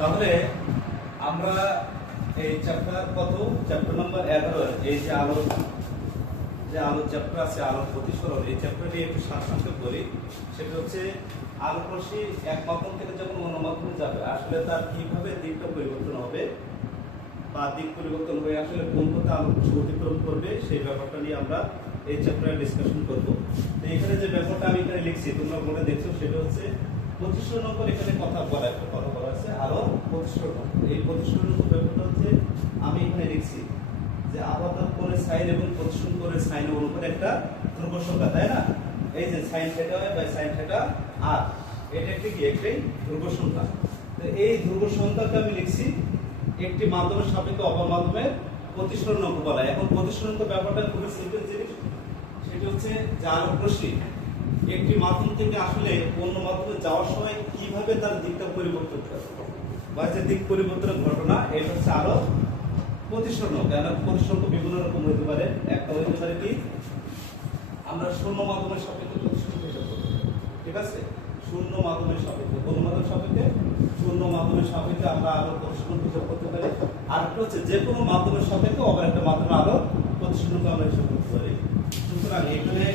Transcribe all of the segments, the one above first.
তাহলে আমরা এই চ্যাপ্টার কত চ্যাপ্টার নাম্বার 11 এই যে আলোর চ্যাপ্টার আছে আলোর প্রতিসরণ এই চ্যাপ্টারটি একটু সারাংশে করি। সেটা হচ্ছে আলোক রশ্মি এক মাধ্যম থেকে যখন অন্য মাধ্যমে যাবে আসলে তার কিভাবে দিকটা পরিবর্তন হবে বা দিক পরিবর্তন হয়ে আসলে কোন পথে আলোক রশ্মি অতিক্রম করবে সেই ব্যাপারটা নিয়ে আমরা এই চ্যাপ্টারে ডিসকাশন করব। তো এখানে যে ব্যাপারটা আমি এখানে লিখছি তোমরা বলে দেখছো সেটা হচ্ছে 25 নম্বর এখানে কথা বলা আছে আরো 25 নম্বর। এই 25 নম্বর ব্যাপারটা হচ্ছে আমি এখানে লিখছি যে আপাতত করে সাইন এবং প্রতিসরণ করে সাইনের অনুপাতে একটা ধ্রুব সংখ্যা, তাই না? এই যে sine theta by sine theta আর এটা একটি ধ্রুব সংখ্যা। তো এই ধ্রুব সংখ্যাকে আমি লিখছি একটি মাধ্যমের সাপেক্ষে অপর মাধ্যমের প্রতিসরণ অঙ্ক বলা। এখন প্রতিসরণ ব্যাপারটা খুবই সিম্পল জিনিস। সেটা হচ্ছে যে আলোক রশ্মি একটি মাধ্যম থেকে আসলে অন্য মাধ্যমে যাওয়ার সময় কিভাবে তার দিকটা পরিবর্তন করে বা যে দিক পরিবর্তনের ঘটনা এটা হচ্ছে আলো প্রতিসরণ। কেন প্রতিসরণ বিভিন্ন রকম হতে পারে। একটা হতে পারে কি আমরা শূন্য মাধ্যমের সাপেক্ষে প্রতিসরণ হিসাব করতে পারি, ঠিক আছে? শূন্য মাধ্যমের সাপেক্ষে কোন মাধ্যমের সাপেক্ষে শূন্য মাধ্যমের সাপেক্ষে আমরা আলো প্রতিসরণ হিসাব করতে পারি। আর একটা হচ্ছে যে কোনো মাধ্যমের সাপেক্ষে অপর একটা মাধ্যমে আলো প্রতিসরণকে আমরা হিসাব করতে পারি। সুতরাং এখানে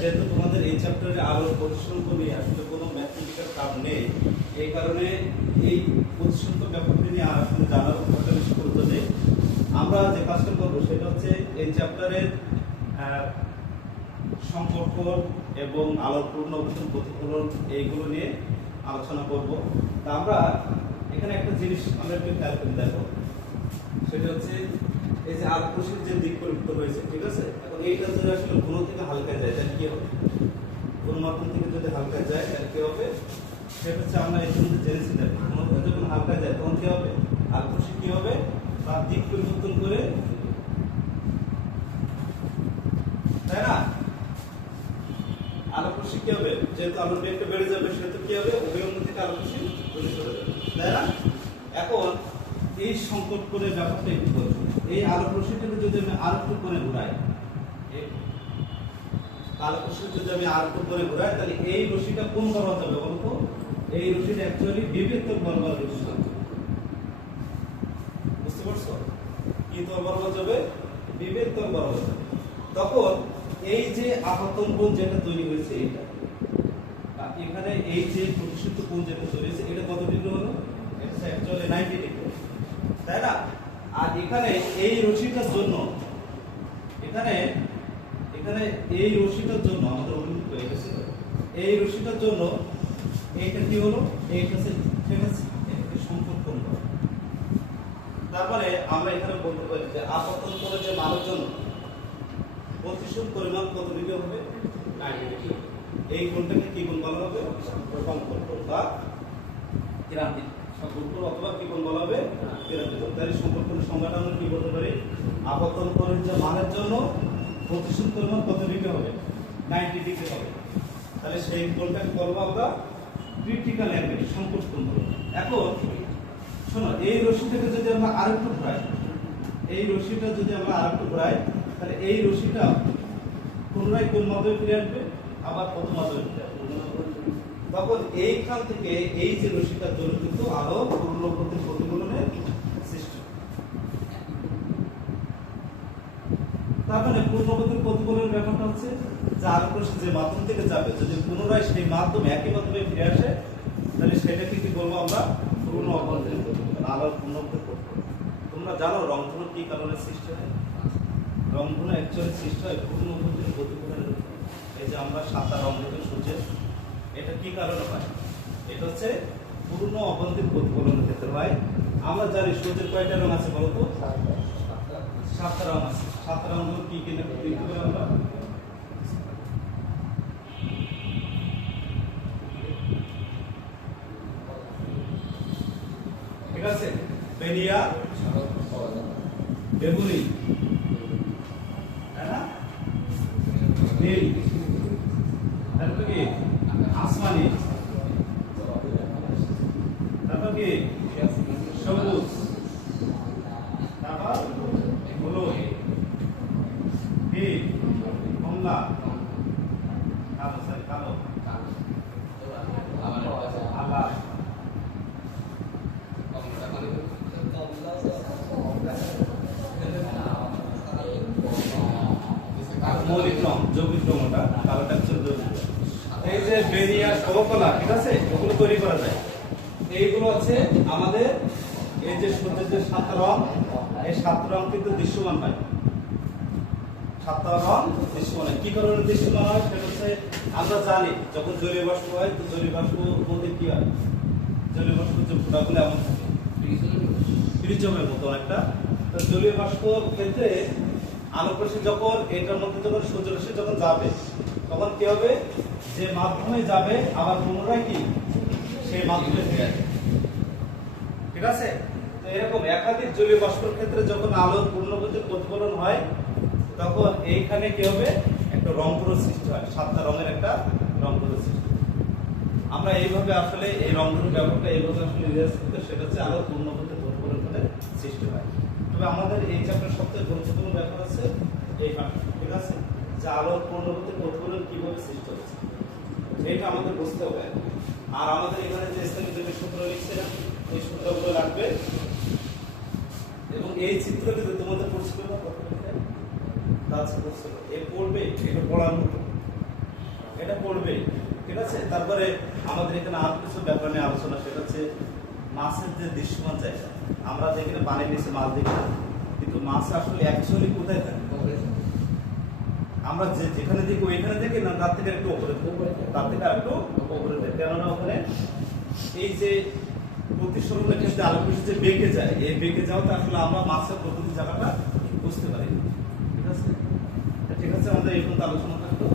যেহেতু তোমাদের এই চ্যাপ্টারে আলোর প্রতিসরণ নিয়ে আসলে কোনো ম্যাথমেটিক্যাল কাজ নেই, এই কারণে এই প্রতিসরণ ব্যাপারটি নিয়ে আসলে জানার উপরটা বেশি গুরুত্ব নেই। আমরা যে কাজটা করবো সেটা হচ্ছে এই চ্যাপ্টারের সম্পর্ক এবং আলোর পূর্ণ প্রতিফলন এইগুলো নিয়ে আলোচনা করব। তা আমরা এখানে একটা জিনিস আমরা একটু খেয়াল করে দেখো, সেটা হচ্ছে এই যে আলোক রশ্মির যে দিক পরিবর্তন হয়েছে, ঠিক আছে? এখন এইটা যদি আসলে ঘন থেকে হালকা যায় তাহলে কি হবে? কোন মাধ্যম থেকে যদি হালকা যায় তাহলে কি হবে? সেটা হচ্ছে আমরা এই জন্য জেনেছি দেখো ঘন থেকে যখন হালকা যায় তখন কি হবে? আলোক রশ্মি কি হবে? তার দিক পরিবর্তন করে, তাই না? আলোক রশ্মি কি হবে? যেহেতু আলোর বেগটা বেড়ে যাবে সেহেতু কি হবে? অভিলম্ব থেকে আলোক রশ্মি দূরে সরে যাবে, তাই না? এখন এই সংকট করে ব্যাপারটা একটু বলবো। এই আলোক রশ্মিটাকে যদি আমি আরেকটু করে ঘুরাই, আলোক রশ্মি যদি আমি আরেকটু করে ঘুরাই তাহলে এই রশ্মিটা কোন বরাবর যাবে বলতো? এই রশ্মিটা অ্যাকচুয়ালি বিপরীত বরাবর যাবে। বুঝতে পারছো? কি বরাবর যাবে? বিপরীত বরাবর যাবে। তখন এই যে আপতন কোণ যেটা তৈরি হয়েছে এটা এখানে এই যে প্রতিষ্ঠিত কোণ যেটা তৈরি হয়েছে এটা কত ডিগ্রি হলো? এটা অ্যাকচুয়ালি 90 ডিগ্রি, তাই না? আর এখানে এই রশ্মিটার জন্য এখানে এই রশ্মিটার জন্য আমাদের অভিমুখ হয়ে গেছে। এই রশ্মিটার জন্য এইটা কি হলো? এইটা ঠিক আছে, এটাকে সম্পর্ক কোণ বলে। তারপরে আমরা এখানে বলতে পারি যে আপতন কোণের যে মানের জন্য প্রতিসরণ পরিমাণ কত ডিগ্রি হবে? 90 ডিগ্রি। এই কোণটাকে কি কোণ বলা হবে? সম্পর্ক কোণ বা ক্রান্তিক সম্পর্ক অথবা কি কোণ বলা হবে? ক্রান্তিক কোণ। তাহলে সম্পর্ক কোণের সংজ্ঞাটা আমরা কি বলতে পারি? আপতন কোণের যে মানের জন্য প্রতিসরণ পরিমাণ কত ডিগ্রি হবে? 90 ডিগ্রি হবে। তাহলে সেই কোণটাকে বলবো আমরা ক্রিটিক্যাল অ্যাঙ্গেল, সংকট কোণ বলবো। এখন শোনো, এই রশ্মিটাকে যদি আমরা আরেকটু ঘোরাই, এই রশ্মিটা যদি আমরা আরেকটু ঘোরাই তাহলে এই রশ্মিটা পুনরায় কোন মাধ্যমে ফিরে আসবে? আবার কত মাধ্যমে ফিরে আসবে? তখন এইখান থেকে এই যে রশ্মিটার জন্য কিন্তু আরো পূর্ণবর্তী প্রতিফলনের সৃষ্টি। তার মানে পূর্ণবর্তী প্রতিফলনের ব্যাপারটা হচ্ছে যে আলোক রশ্মি যে মাধ্যম থেকে যাবে যদি পুনরায় সেই মাধ্যমে একই মাধ্যমে ফিরে আসে তাহলে সেটাকে কি বলবো আমরা? পূর্ণ অভ্যন্তরীণ প্রতিফলন, আলোর পূর্ণবর্তী প্রতিফলন। তোমরা জানো রংধনু কি কারণে সৃষ্টি হয়? রংধনু অ্যাকচুয়ালি সৃষ্টি হয় পূর্ণ অভ্যন্তরীণ প্রতিফলনের। এই যে আমরা সাদা রং দেখি সূর্যের, এটা কি কারণে হয়? এটা হচ্ছে পূর্ণ অভ্যন্তরীণ প্রতিফলনের ক্ষেত্রে হয়। আমরা জানি সূর্যের কয়টা রং আছে বলতো? 7টা রং আছে। 7টা রং কি কি দেখতে পারি আমরা? ঠিক আছে, বেনিয়া, বেগুনি, তাই না? নীল, তারপর কি আসমানি, তারপর কি সবুজ, তারপর হলুদ, নীল, কমলা, কালো, আকাশ, কবকলা, ঠিক আছে, ওগুলো তৈরি করা যায়। এইগুলো আছে আমাদের এই যে সূর্যের যে 7 রং, এই 7 রং কিন্তু দৃশ্যমান হয়। 7 রং দৃশ্যমান হয়। কি কারণে দৃশ্যমান হয় সেটা হচ্ছে আমরা জানি যখন জলীয় বাষ্প হয় তো জলীয় বাষ্প মধ্যে কি হয়, জলীয় বাষ্প যে ফোঁটাগুলো এমন থাকে প্রিজমের মতো একটা। তো জলীয় বাষ্প ক্ষেত্রে আলোক রশ্মি যখন এটার মধ্যে যখন সূর্যরশ্মি যখন যাবে তখন কি হবে, যে মাধ্যমে যাবে আবার পুনরায় কি সেই মাধ্যমে ফিরে আসবে, ঠিক আছে। তো এরকম একাধিক জলীয় বাষ্পের ক্ষেত্রে যখন আলোর পূর্ণগতির প্রতিফলন হয় তখন এইখানে কি হবে, একটা রংপুরের সৃষ্টি হয়, 7টা রঙের একটা রংপুরের সৃষ্টি। আমরা এইভাবে আসলে এই রংপুরের ব্যাপারটা এইভাবে আসলে রিয়াজ করতে, সেটা হচ্ছে আলোর পূর্ণগতির প্রতিফলন করে সৃষ্টি হয়। তবে আমাদের এই চ্যাপ্টার সবচেয়ে গুরুত্বপূর্ণ ব্যাপার আছে এই পার্ট, ঠিক আছে, যে আলোর পূর্ণগতির প্রতিফলন কিভাবে সৃষ্টি হচ্ছে এটা আমাদের বুঝতে হবে। আর আমাদের এখানে যে স্থানীয় যে সূত্র লিখছিলাম এই সূত্রগুলো লাগবে, এবং এই চিত্র কিন্তু তোমাদের পড়ছিল না আচ্ছা পড়ছিল, এ পড়বে, এটা পড়ার মতো, এটা পড়বে, ঠিক আছে। তারপরে আমাদের এখানে আর কিছু ব্যাপার নিয়ে আলোচনা, সেটা হচ্ছে মাছের যে দৃশ্যমান জায়গা, আমরা যেখানে পানির নিচে মাছ দেখি কিন্তু মাছ আসলে অ্যাকচুয়ালি কোথায় থাকে, আমরা যেখানে দেখি ওইখানে দেখি না, তার থেকে একটু উপরে, তার থেকে একটু উপরে দেখি, কেননা ওখানে এই যে প্রতিসরণের ক্ষেত্রে আলোক রশ্মি যে বেঁকে যায়, এই বেঁকে যাওয়াতে আসলে আমরা মাছের প্রকৃতি জায়গাটা বুঝতে পারি, ঠিক আছে। ঠিক আছে, আমাদের এই পর্যন্ত আলোচনা থাকলো।